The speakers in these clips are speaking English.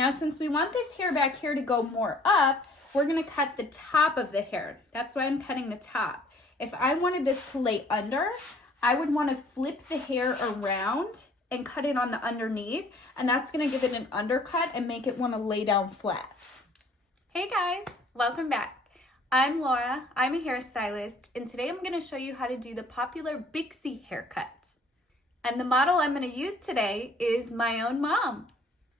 Now, since we want this hair back here to go more up, we're gonna cut the top of the hair. That's why I'm cutting the top. If I wanted this to lay under, I would wanna flip the hair around and cut it on the underneath, and that's gonna give it an undercut and make it wanna lay down flat. Hey guys, welcome back. I'm Laura, I'm a hairstylist, and today I'm gonna show you how to do the popular Bixie haircuts. And the model I'm gonna use today is my own mom.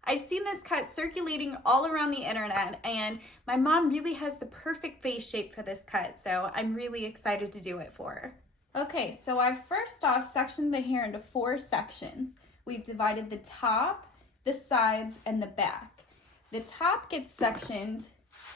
I've seen this cut circulating all around the internet, and my mom really has the perfect face shape for this cut, so I'm really excited to do it for her. Okay, so I've first off sectioned the hair into 4 sections. We've divided the top, the sides, and the back. The top gets sectioned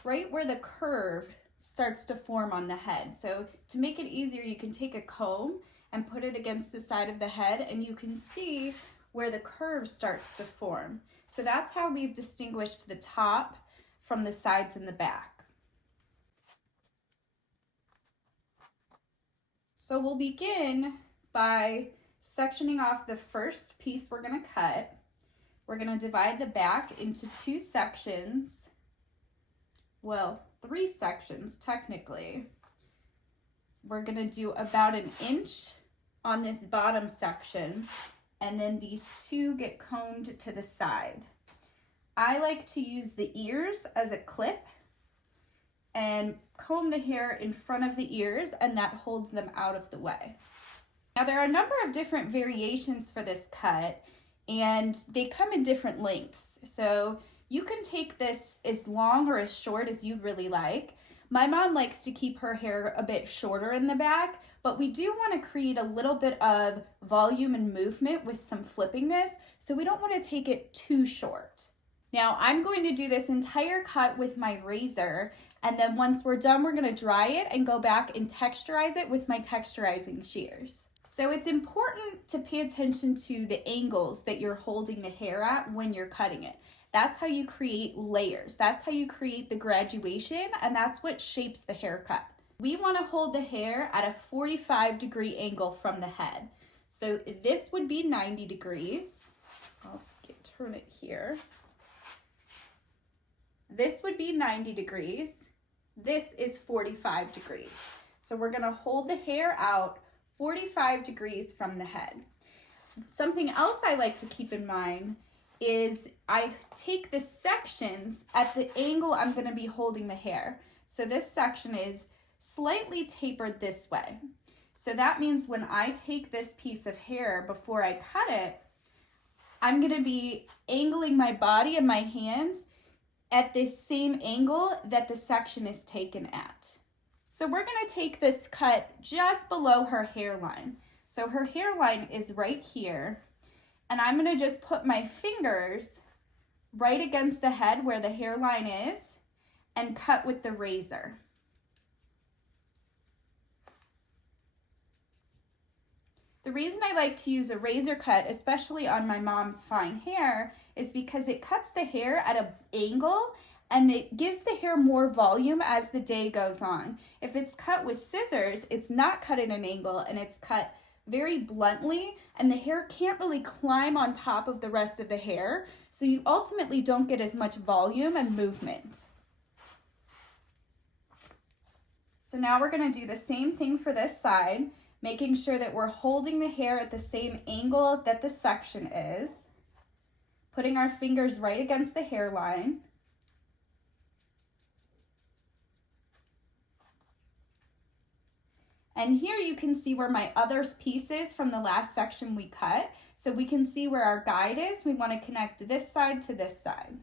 right where the curve starts to form on the head. So to make it easier, you can take a comb and put it against the side of the head, and you can see where the curve starts to form. So that's how we've distinguished the top from the sides and the back. So we'll begin by sectioning off the first piece we're going to cut. We're going to divide the back into 2 sections. Well, 3 sections technically. We're going to do about 1 inch on this bottom section, and then these 2 get combed to the side. I like to use the ears as a clip and comb the hair in front of the ears, and that holds them out of the way. Now there are a number of different variations for this cut, and they come in different lengths. So you can take this as long or as short as you really like. My mom likes to keep her hair a bit shorter in the back, but we do want to create a little bit of volume and movement with some flippingness, so we don't want to take it too short. Now I'm going to do this entire cut with my razor, and then once we're done, we're going to dry it and go back and texturize it with my texturizing shears. So it's important to pay attention to the angles that you're holding the hair at when you're cutting it. That's how you create layers. That's how you create the graduation, and that's what shapes the haircut. We want to hold the hair at a 45-degree angle from the head. So this would be 90 degrees. I'll turn it here. This would be 90 degrees. This is 45 degrees. So we're going to hold the hair out 45 degrees from the head. Something else I like to keep in mind is I take the sections at the angle I'm going to be holding the hair. So this section is slightly tapered this way. So that means when I take this piece of hair before I cut it, I'm going to be angling my body and my hands at this same angle that the section is taken at. So we're going to take this cut just below her hairline. So her hairline is right here, and I'm going to just put my fingers right against the head where the hairline is and cut with the razor. The reason I like to use a razor cut, especially on my mom's fine hair, is because it cuts the hair at an angle and it gives the hair more volume as the day goes on. If it's cut with scissors, it's not cut at an angle and it's cut very bluntly, and the hair can't really climb on top of the rest of the hair, so you ultimately don't get as much volume and movement. So now we're going to do the same thing for this side, making sure that we're holding the hair at the same angle that the section is, putting our fingers right against the hairline. And here you can see where my other piece is from the last section we cut. So we can see where our guide is. We want to connect this side to this side.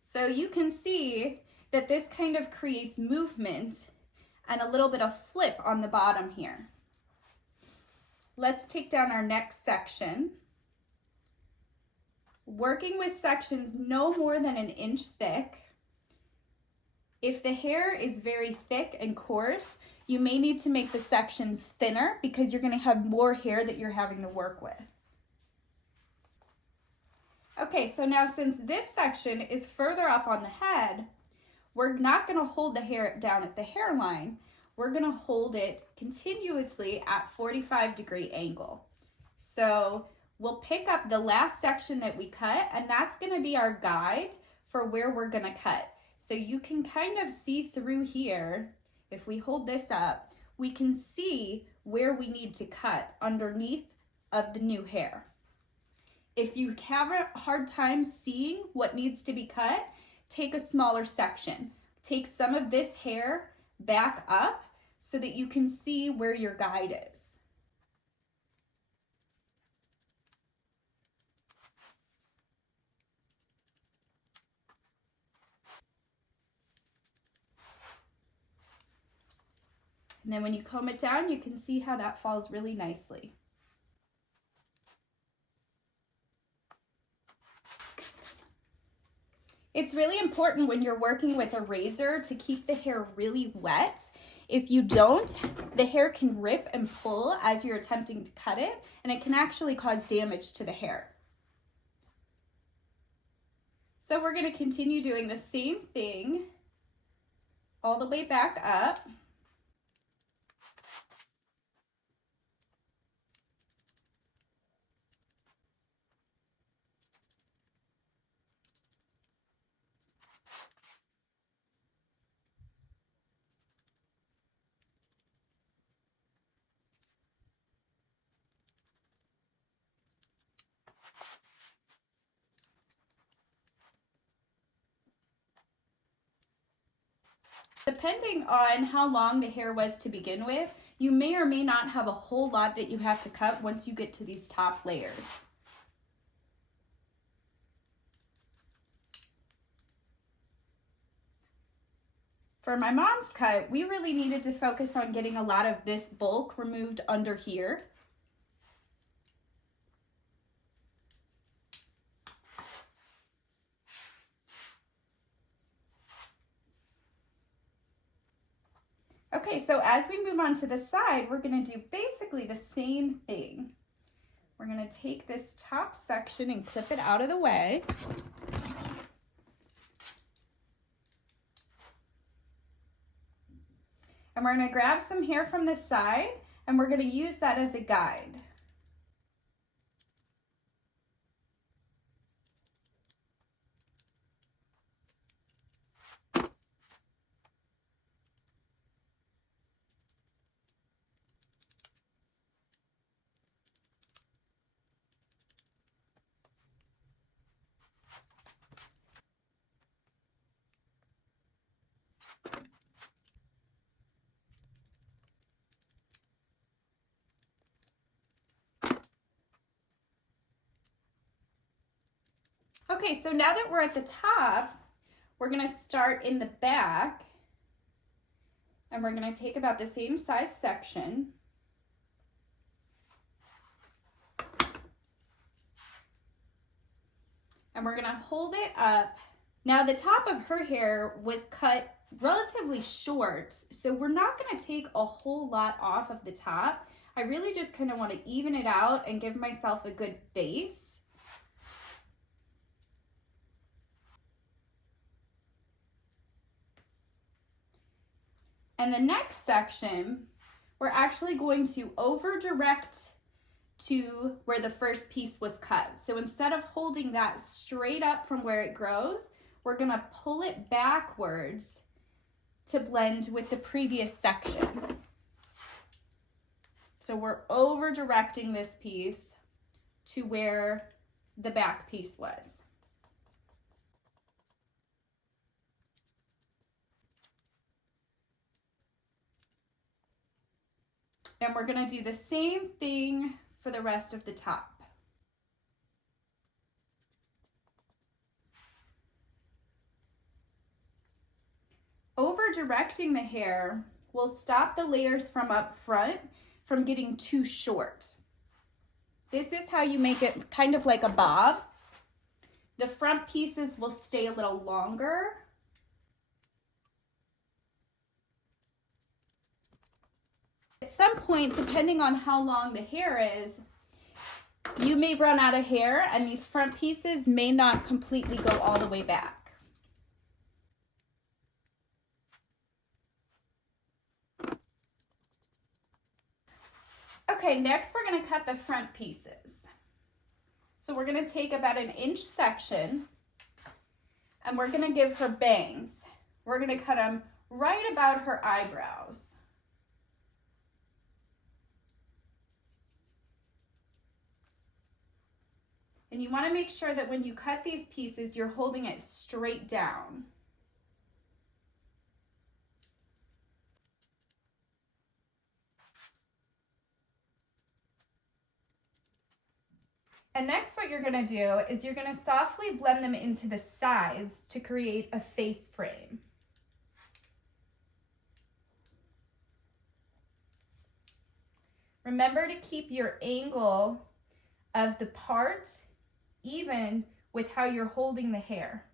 So you can see that this kind of creates movement and a little bit of flip on the bottom here. Let's take down our next section. Working with sections no more than 1 inch thick. If the hair is very thick and coarse, you may need to make the sections thinner because you're going to have more hair that you're having to work with. Okay, so now since this section is further up on the head, we're not going to hold the hair down at the hairline. we're gonna hold it continuously at 45-degree angle. So we'll pick up the last section that we cut, and that's gonna be our guide for where we're gonna cut. So you can kind of see through here. If we hold this up, we can see where we need to cut underneath of the new hair. If you have a hard time seeing what needs to be cut, take a smaller section. Take some of this hair back up so that you can see where your guide is. And then when you comb it down, you can see how that falls really nicely. It's really important when you're working with a razor to keep the hair really wet. If you don't, the hair can rip and pull as you're attempting to cut it, and it can actually cause damage to the hair. So we're going to continue doing the same thing all the way back up. Depending on how long the hair was to begin with, you may or may not have a whole lot that you have to cut once you get to these top layers. For my mom's cut, we really needed to focus on getting a lot of this bulk removed under here. Okay, so as we move on to the side, we're going to do basically the same thing. We're going to take this top section and clip it out of the way. And we're going to grab some hair from the side, and we're going to use that as a guide. Okay, so now that we're at the top, we're going to start in the back, and we're going to take about the same size section. And we're going to hold it up. Now the top of her hair was cut relatively short, so we're not going to take a whole lot off of the top. I really just kind of want to even it out and give myself a good base. And the next section, we're actually going to over direct to where the first piece was cut. So instead of holding that straight up from where it grows, we're going to pull it backwards to blend with the previous section. So we're over directing this piece to where the back piece was. And we're going to do the same thing for the rest of the top. Over directing the hair will stop the layers from up front from getting too short. This is how you make it kind of like a bob. The front pieces will stay a little longer. At some point, depending on how long the hair is, you may run out of hair and these front pieces may not completely go all the way back. Okay, next we're going to cut the front pieces. So we're going to take about an inch section and we're going to give her bangs. We're going to cut them right about her eyebrows. And you want to make sure that when you cut these pieces, you're holding it straight down. And next what you're going to do is you're going to softly blend them into the sides to create a face frame. Remember to keep your angle of the part even with how you're holding the hair.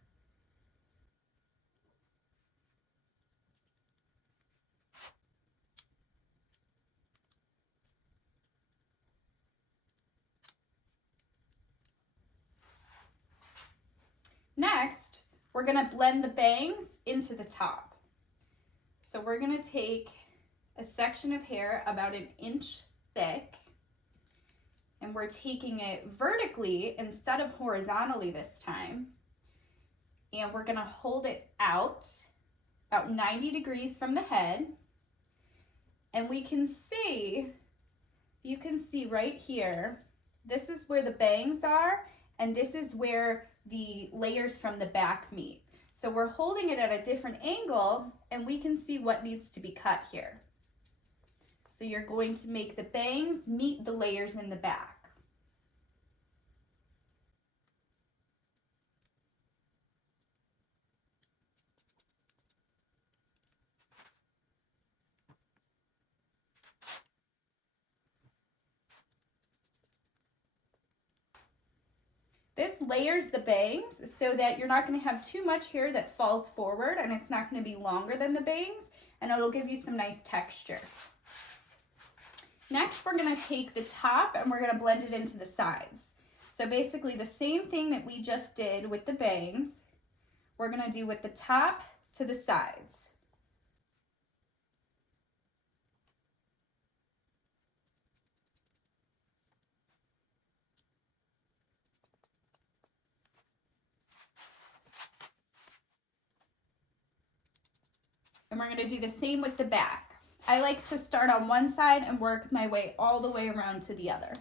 Next, we're going to blend the bangs into the top. So we're going to take a section of hair about an inch thick, and we're taking it vertically instead of horizontally this time. And we're going to hold it out about 90 degrees from the head. And we can see, you can see right here, this is where the bangs are, and this is where the layers from the back meet. So we're holding it at a different angle, and we can see what needs to be cut here. So you're going to make the bangs meet the layers in the back. This layers the bangs so that you're not going to have too much hair that falls forward, and it's not going to be longer than the bangs, and it'll give you some nice texture. Next, we're going to take the top and we're going to blend it into the sides. So basically the same thing that we just did with the bangs, we're going to do with the top to the sides. And we're going to do the same with the back. I like to start on one side and work my way all the way around to the other.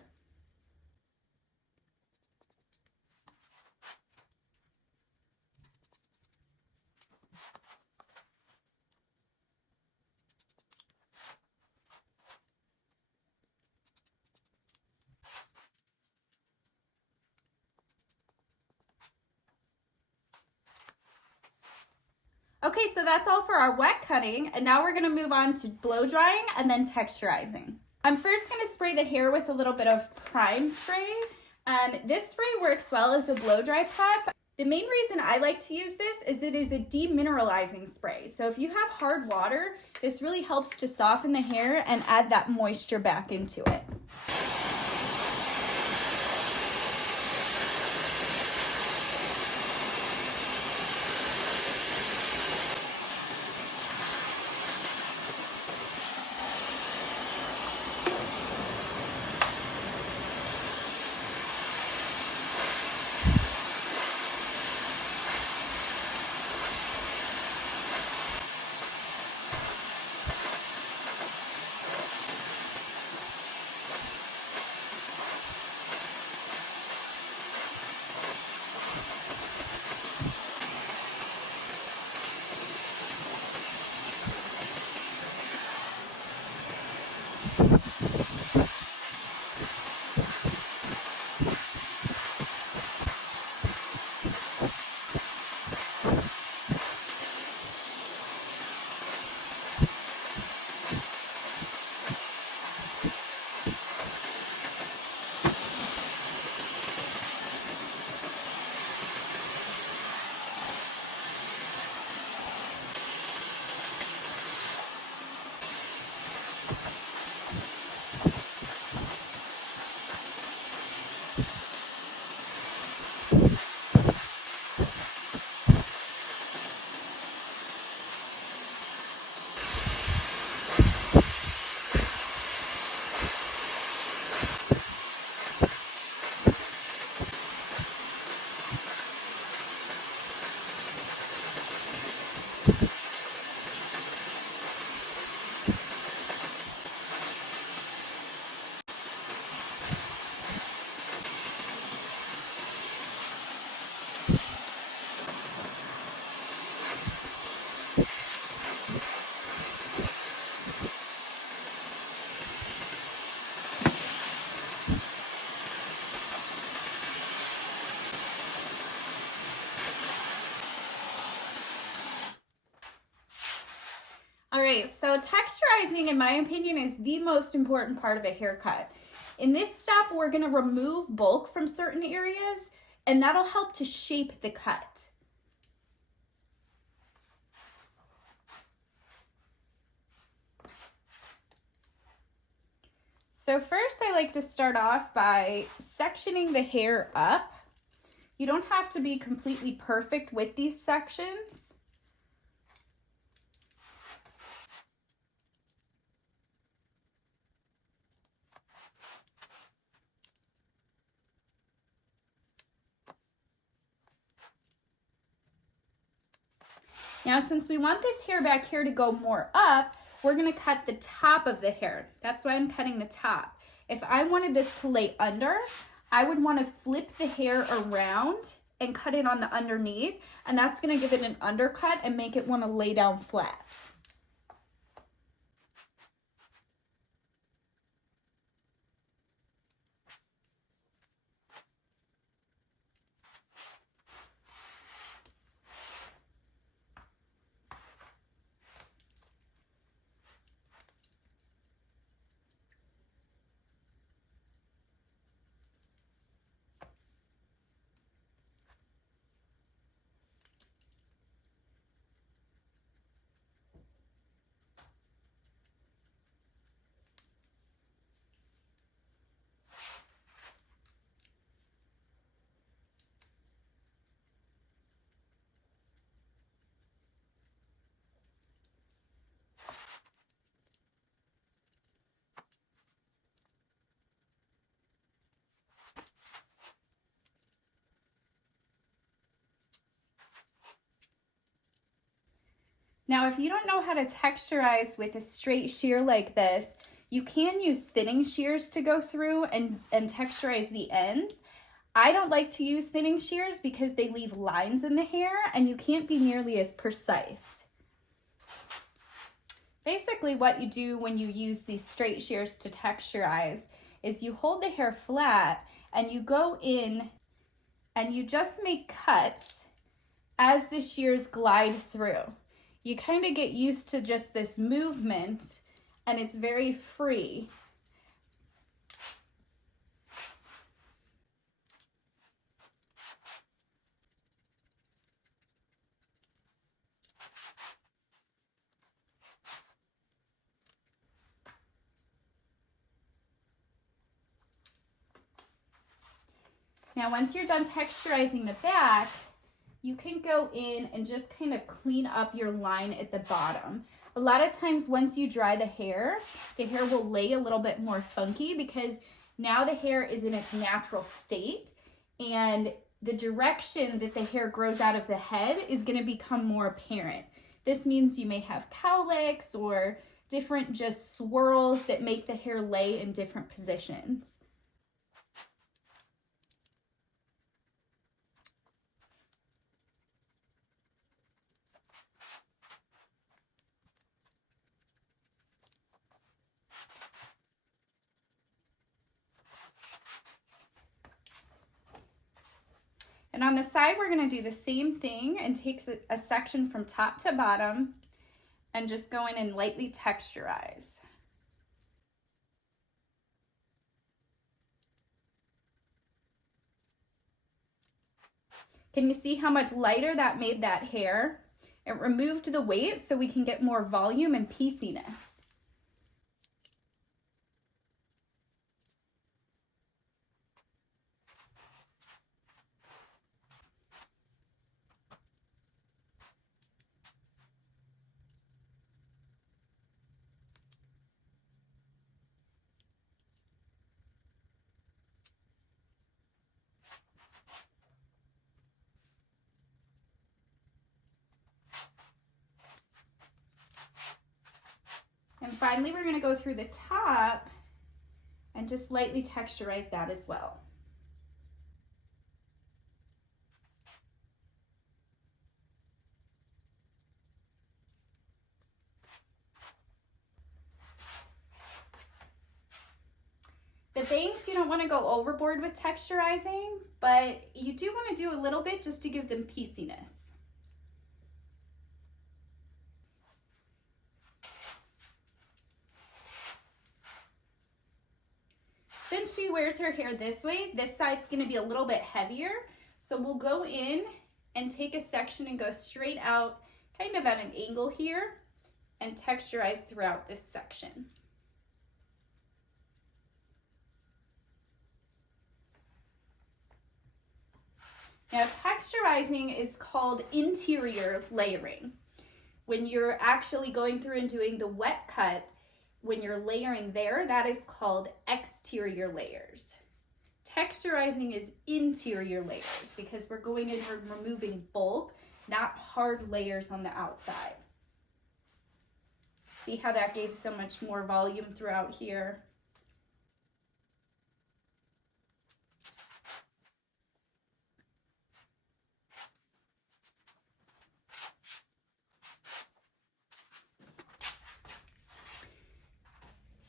Okay, so that's all for our wet cutting, and now we're going to move on to blow drying and then texturizing. I'm first going to spray the hair with a little bit of prime spray. This spray works well as a blow dry prep. The main reason I like to use this is it is a demineralizing spray. So if you have hard water, this really helps to soften the hair and add that moisture back into it. So texturizing, in my opinion, is the most important part of a haircut. In this step, we're gonna remove bulk from certain areas, and that'll help to shape the cut. So first, I like to start off by sectioning the hair up. You don't have to be completely perfect with these sections. Now, since we want this hair back here to go more up, we're gonna cut the top of the hair. That's why I'm cutting the top. If I wanted this to lay under, I would wanna flip the hair around and cut it on the underneath, and that's gonna give it an undercut and make it wanna lay down flat. Now, if you don't know how to texturize with a straight shear like this, you can use thinning shears to go through and texturize the ends. I don't like to use thinning shears because they leave lines in the hair and you can't be nearly as precise. Basically, what you do when you use these straight shears to texturize is you hold the hair flat and you go in and you just make cuts as the shears glide through. You kind of get used to just this movement and it's very free. Now, once you're done texturizing the back, you can go in and just kind of clean up your line at the bottom. A lot of times once you dry the hair will lay a little bit more funky because now the hair is in its natural state and the direction that the hair grows out of the head is going to become more apparent. This means you may have cowlicks or different just swirls that make the hair lay in different positions. And on the side, we're going to do the same thing and take a section from top to bottom and just go in and lightly texturize. Can you see how much lighter that made that hair? It removed the weight so we can get more volume and pieciness. And finally, we're going to go through the top and just lightly texturize that as well. The bangs, you don't want to go overboard with texturizing, but you do want to do a little bit just to give them pieciness. Since she wears her hair this way, this side's gonna be a little bit heavier. So we'll go in and take a section and go straight out, kind of at an angle here, and texturize throughout this section. Now, texturizing is called interior layering. When you're actually going through and doing the wet cut, when you're layering there, that is called exterior layers. Texturizing is interior layers because we're going in and removing bulk, not hard layers on the outside. See how that gave so much more volume throughout here?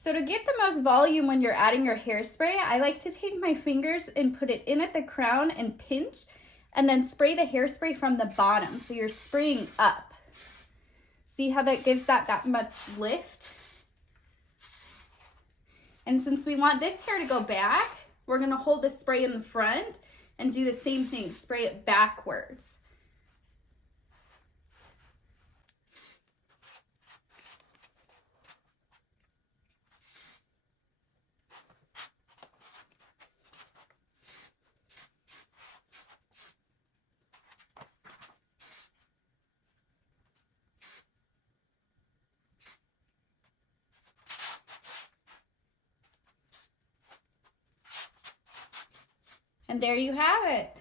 So to get the most volume when you're adding your hairspray, I like to take my fingers and put it in at the crown and pinch, and then spray the hairspray from the bottom. So you're spraying up. See how that gives that much lift? And since we want this hair to go back, we're gonna hold the spray in the front and do the same thing, spray it backwards. And there you have it.